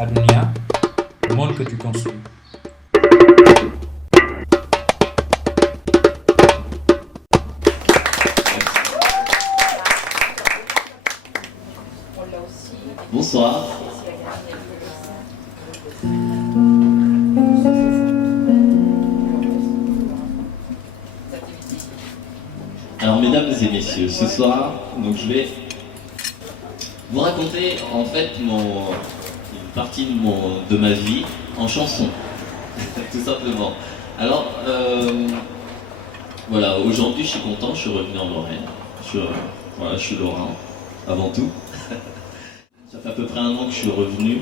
Sadunia, le monde que tu construis. Bonsoir. Alors mesdames et messieurs, ce soir, donc je vais vous raconter en fait une partie de ma vie en chanson, tout simplement. Alors voilà, aujourd'hui je suis content, je suis revenu en Lorraine. Je suis lorrain avant tout. Ça fait à peu près 1 an que je suis revenu,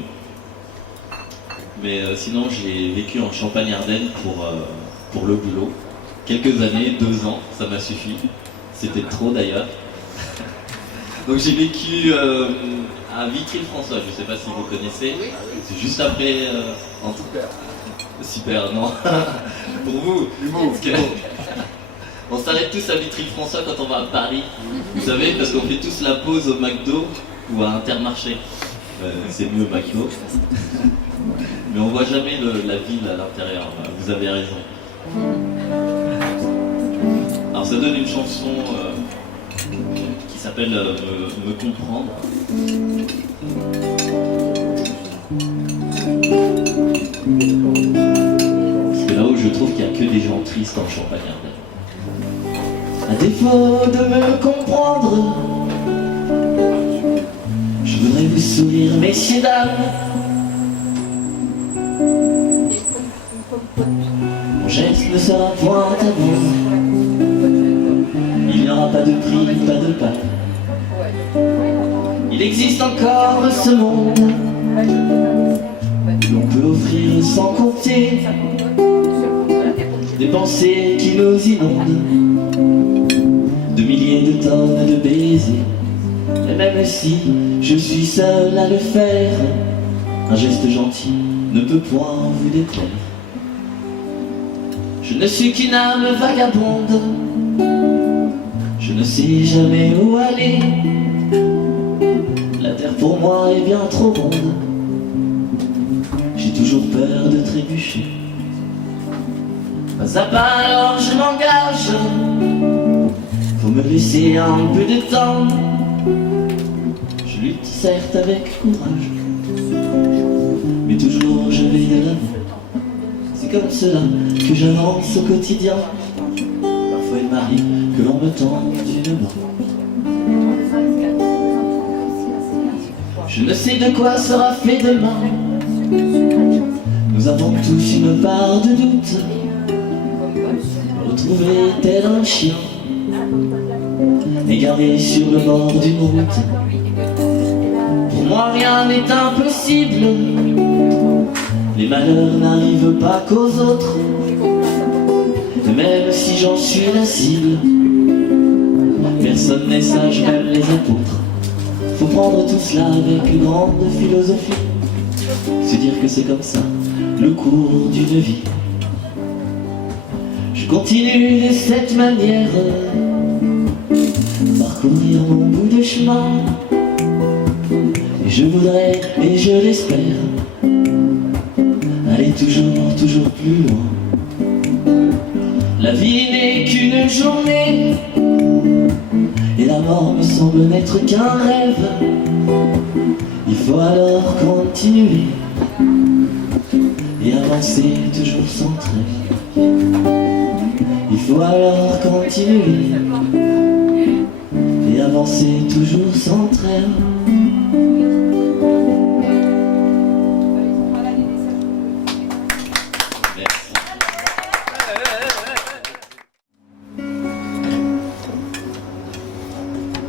mais sinon j'ai vécu en Champagne-Ardenne pour le boulot. Quelques années, 2 ans, ça m'a suffi. C'était trop d'ailleurs. Donc j'ai vécu à Vitry-le-François, je ne sais pas si vous connaissez. C'est juste après... Super, non. Pour vous, parce que on s'arrête tous à Vitry-le-François quand on va à Paris. Vous savez, parce qu'on fait tous la pause au McDo ou à Intermarché. C'est mieux McDo. Mais on voit jamais la ville à l'intérieur. Vous avez raison. Alors ça donne une chanson qui s'appelle Me comprendre. C'est là où je trouve qu'il n'y a que des gens tristes en Champagne-Ardenne. À défaut de me comprendre, je voudrais vous sourire, messieurs, dames. Mon geste ne sera point à vous. Il n'y aura pas de prix, pas de pain. Il existe encore ce monde où l'on peut offrir sans compter des pensées qui nous inondent de milliers de tonnes de baisers. Et même si je suis seul à le faire, un geste gentil ne peut point vous déplaire. Je ne suis qu'une âme vagabonde, je ne sais jamais où aller. La terre pour moi est bien trop ronde, j'ai toujours peur de trébucher. Pas à pas alors je m'engage, faut me laisser un peu de temps. Je lutte certes avec courage, mais toujours je vais de l'avant. C'est comme cela que j'avance au quotidien. Parfois il m'arrive que l'on me tende une main. Je ne sais de quoi sera fait demain. Nous avons tous une part de doute. Me retrouver tel un chien égaré sur le bord d'une route. Pour moi rien n'est impossible. Les malheurs n'arrivent pas qu'aux autres. Et même si j'en suis la cible, personne n'est sage, même les apôtres. Faut prendre tout cela avec une grande philosophie, se dire que c'est comme ça, le cours d'une vie. Je continue de cette manière, parcourir mon bout de chemin. Et je voudrais, et je l'espère, aller toujours, toujours plus loin. La vie n'est qu'une journée, et la mort me semble n'être qu'un rêve. Il faut alors continuer et avancer toujours sans trêve. Il faut alors continuer et avancer toujours sans trêve.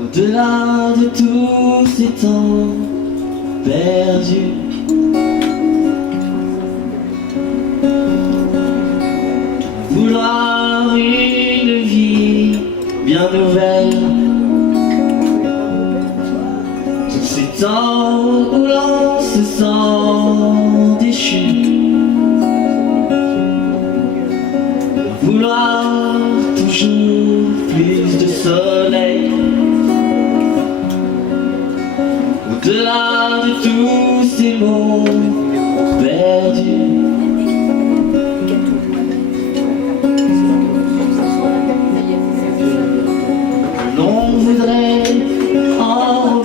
Au-delà de tous ces temps perdus, vouloir une vie bien nouvelle, tous ces temps où l'on se sent déchu, vouloir toujours plus de soleil. Au-delà de tous ces mots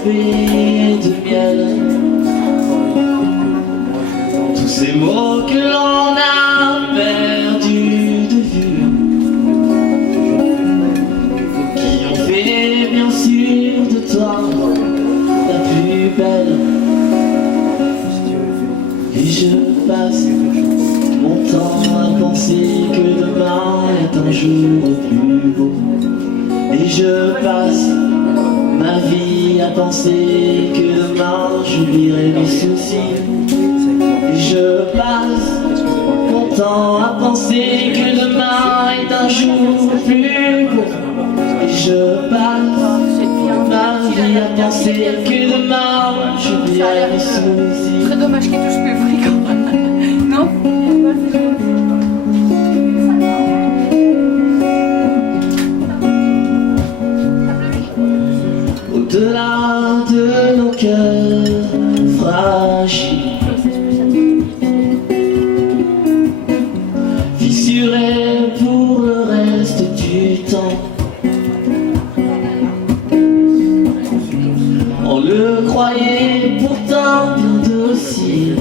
bouffées de miel. Tous ces mots que l'on a perdus de vue, qui ont fait bien sûr de toi la plus belle. Et je passe mon temps à penser que demain est un jour plus beau. Et je passe ma vie à penser que demain j'oublierai mes soucis. Et je passe mon temps à penser que demain est un jour plus beau. Et je passe ma vie à penser que demain j'oublierai mes soucis. Très dommage qu'il touche plus fréquent. Non? Au-delà de nos cœurs fragiles, fissurés pour le reste du temps, on le croyait pourtant bien docile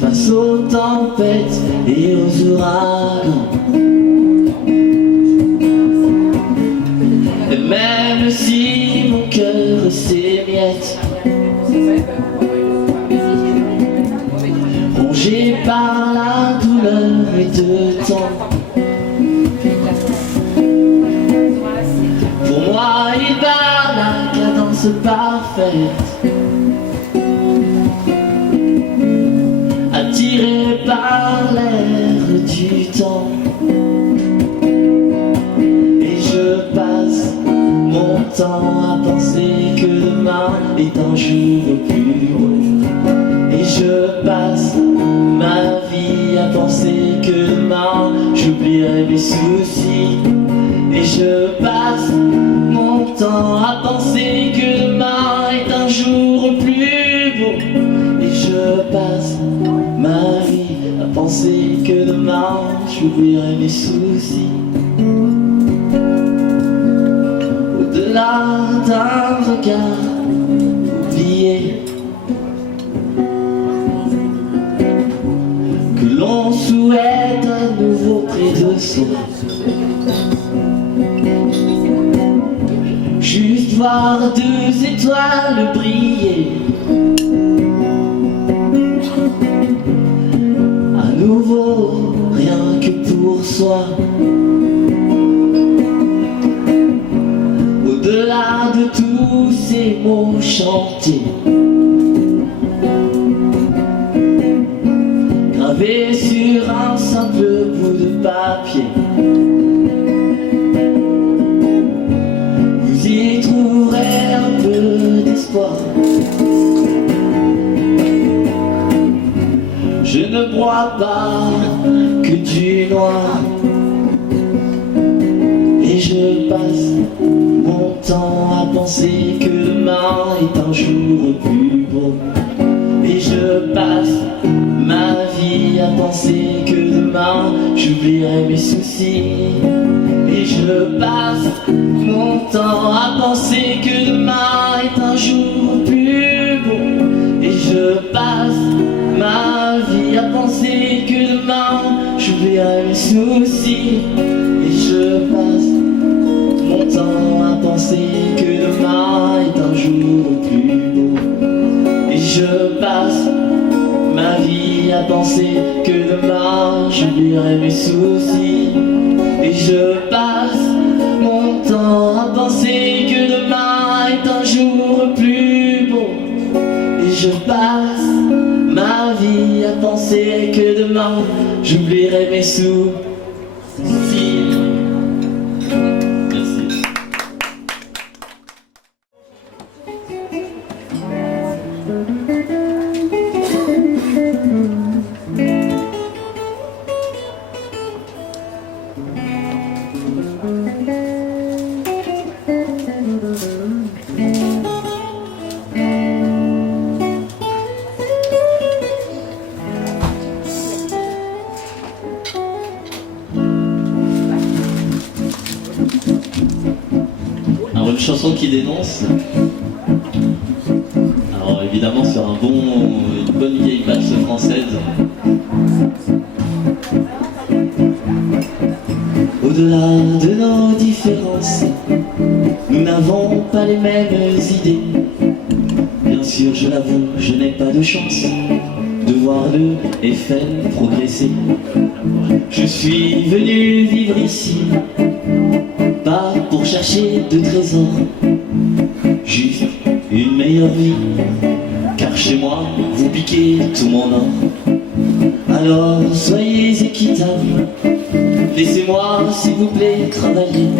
face aux tempêtes et aux ouragans. Et même si mon cœur s'émiette, rongé par la douleur et de temps, pour moi il bat la cadence parfaite, attiré par l'air du temps. Et je passe mon temps à penser que demain est un jour plus beau. Et je passe ma vie à penser que demain j'oublierai mes soucis. Et je passe mon temps à penser que demain est un jour plus beau. Et je passe ma vie à penser que demain j'oublierai mes soucis. Au-delà d'un regard oublié, que l'on souhaite à nouveau près de soi, juste voir deux étoiles briller, à nouveau rien que pour soi. Au-delà de tous ces mots chantés, gravés sur un simple bout de papier, vous y trouverez un peu d'espoir. Je ne bois pas que du noir, et je passe mon temps à penser que demain est un jour plus beau. Et je passe ma vie à penser que demain j'oublierai mes soucis. Et je passe mon temps à penser que demain est un jour plus beau. Et je passe ma vie à penser que demain j'oublierai mes soucis. Et je passe mon temps à penser que demain est un jour plus beau. Et je passe ma vie à penser que demain j'oublierai mes soucis. Et je passe mon temps à penser que demain est un jour plus beau. Et je passe ma vie à penser que demain j'oublierai mes soucis. chanson qui dénonce. Alors évidemment sur une bonne vieille valse française. Au-delà de nos différences, nous n'avons pas les mêmes idées. Bien sûr, je l'avoue, je n'ai pas de chance de voir le Eiffel progresser. Je suis venu vivre ici, pas pour chercher de trésors, juste une meilleure vie, car chez moi, vous piquez tout mon or. Alors soyez équitables, laissez-moi s'il vous plaît travailler,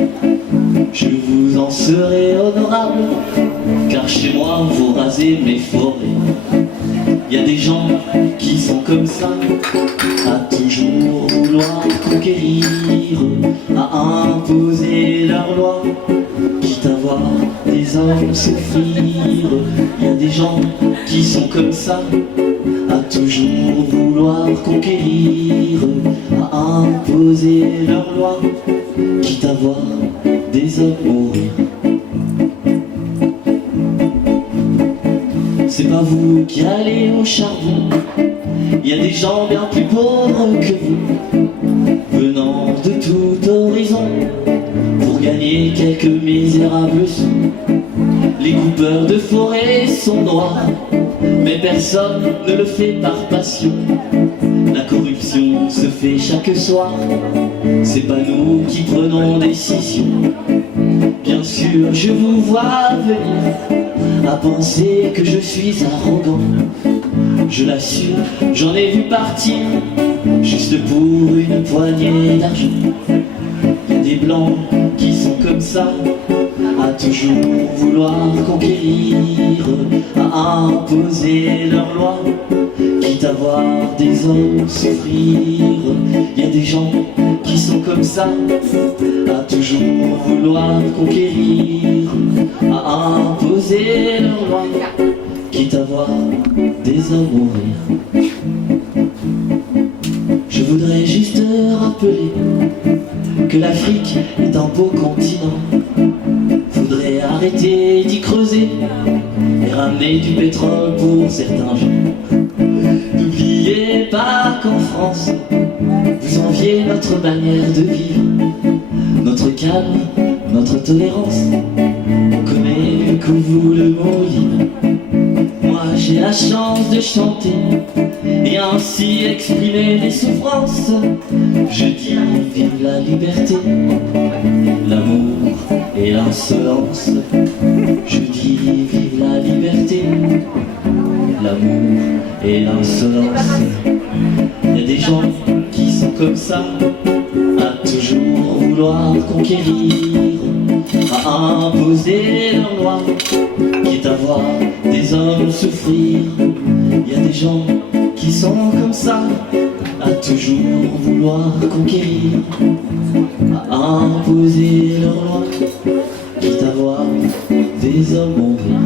je vous en serai honorable, car chez moi vous rasez mes forêts. Y a des gens qui sont comme ça, à toujours vouloir conquérir, à imposer leurs lois, quitte à voir des hommes souffrir. Y a des gens qui sont comme ça, à toujours vouloir conquérir, à imposer leurs lois, quitte à voir des hommes mourir. C'est pas vous qui allez au charbon, y a des gens bien plus pauvres que vous, venant de tout horizon, pour gagner quelques misérables sous. Les coupeurs de forêt sont noirs, mais personne ne le fait par passion. La corruption se fait chaque soir, c'est pas nous qui prenons décision. Bien sûr, je vous vois venir à penser que je suis arrogant. Je l'assure, j'en ai vu partir, juste pour une poignée d'argent. Y a des blancs qui sont comme ça, à toujours vouloir conquérir, à imposer leurs lois, quitte à voir des hommes souffrir. Y a des gens qui sont comme ça, à toujours vouloir conquérir, à imposer leurs lois, quitte à voir des hommes mourir. Je voudrais juste rappeler que l'Afrique est un beau continent. Faudrait arrêter d'y creuser et ramener du pétrole pour certains gens. N'oubliez pas qu'en France, vous enviez notre manière de vivre, notre calme, notre tolérance. On connaît mieux que vous le mot libre. Moi j'ai la chance de chanter et ainsi exprimer mes souffrances. Je dis vive la liberté, l'amour et l'insolence. Je dis vive la liberté, l'amour et l'insolence. Y a des gens qui sont comme ça, à toujours vouloir conquérir, à imposer leurs lois, quitte à voir des hommes souffrir. Y a des gens qui sont comme ça, à toujours vouloir conquérir, à imposer leurs lois, quitte à voir des hommes mourir.